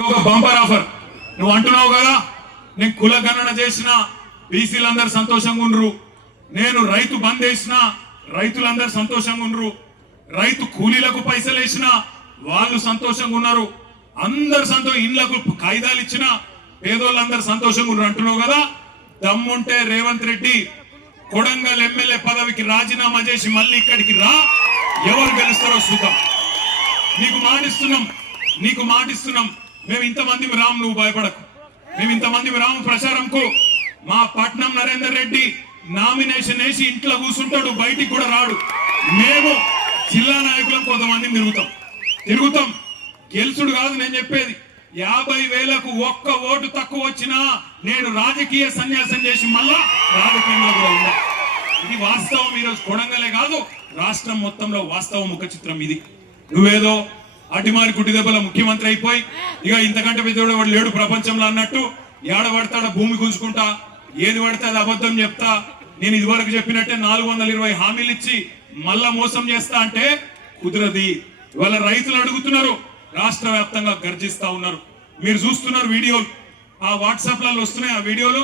ఒక bumper offer నువ్వు అంటున్నావు కదా నేను కుల గణన చేసిన బీసీలందరూ సంతోషంగా ఉండరు, నేను రైతు బంద్ చేసిన రైతులందరూ సంతోషంగా ఉండరు, రైతు కూలీలకు పైసలు వేసిన వాళ్ళు సంతోషంగా ఉన్నారు, అందరు ఇళ్లకు కాయిదాలు ఇచ్చిన పేదోళ్ళందరూ సంతోషంగా ఉన్నారు అంటున్నావు కదా. దమ్ముంటే రేవంత్ రెడ్డి కొడంగల్ ఎమ్మెల్యే పదవికి రాజీనామా చేసి మళ్ళీ ఇక్కడికి రా, ఎవరు గెలుస్తారో చూద్దాం. నీకు మాటిస్తున్నాం మేము ఇంతమంది రాము, నువ్వు భయపడకు. మేము ఇంతమంది రాము ప్రచారంకు. మా పట్నం నరేందర్ రెడ్డి నామినేషన్ వేసి ఇంట్లో కూర్చుంటాడు, బయటికి కూడా రాడు. మేము జిల్లా నాయకులం కొంతమంది తిరుగుతాం. గెలుచుడు కాదు నేను చెప్పేది. 50,000కు ఒక్క ఓటు తక్కువ వచ్చినా నేను రాజకీయ సన్యాసం చేసి మళ్ళా రాజకీయంలో కూడా ఉన్నా. ఇది వాస్తవం. ఈరోజు కొడంగలే కాదు రాష్ట్రం మొత్తంలో వాస్తవం ముఖ చిత్రం ఇది. నువ్వేదో అటిమారి కుట్టి దెబ్బల ముఖ్యమంత్రి అయిపోయి ఇక ఇంతకంటే పెద్దోడు వాడు లేడు ప్రపంచంలో అన్నట్టు ఏడ పడతాడ భూమి గుంజుకుంటా, ఏది పడితే అది అబద్ధం చెప్తా, నేను ఇదివరకు చెప్పినట్టే 420 హామీలు ఇచ్చి మళ్ళా మోసం చేస్తా అంటే కుదరది. ఇవాళ రైతులు అడుగుతున్నారు, రాష్ట్ర వ్యాప్తంగా గర్జిస్తా ఉన్నారు. మీరు చూస్తున్నారు వీడియోలు, ఆ వాట్సాప్లలో వస్తున్నాయి. ఆ వీడియోలు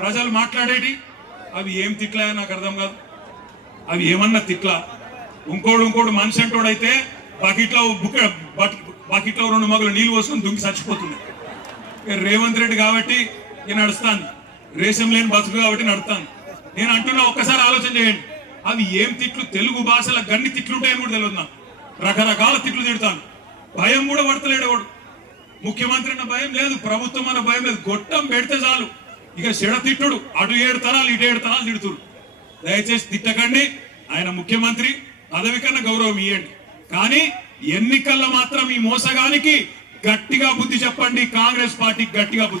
ప్రజలు మాట్లాడేటి అవి ఏం తిట్లా నాకు అర్థం కాదు. అవి ఏమన్నా తిట్లా. ఇంకోడు మనిషి అంటోడైతే బకెట్లో 2 మగులు నీళ్ళు పోసుకొని దుంకి చచ్చిపోతుంది. రేవంత్ రెడ్డి కాబట్టి నేను నడుస్తాను, రేషం లేని బతుకు కాబట్టి నడుస్తాను. నేను అంటున్నా ఒక్కసారి ఆలోచన చేయండి, అవి ఏం తిట్లు. తెలుగు భాషలో గన్ని తిట్లుంటాయని కూడా తెలియదు నాకు. రకరకాల తిట్లు తిడతాను. భయం కూడా పడతలేడు వాడు. ముఖ్యమంత్రి అన్న భయం లేదు, ప్రభుత్వం అన్న భయం లేదు. గొట్టం పెడితే చాలు ఇక చెడ తిట్టుడు. అటు 7 తరాలు ఇటు 7 తరాలు తిడుతుడు. దయచేసి తిట్టకండి. ఆయన ముఖ్యమంత్రి, పదవి కన్నా గౌరవం ఇవ్వండి. కానీ ఎన్నికల్లో మాత్రం ఈ మోసగానికి గట్టిగా బుద్ధి చెప్పండి. కాంగ్రెస్ పార్టీకి గట్టిగా బుద్ధి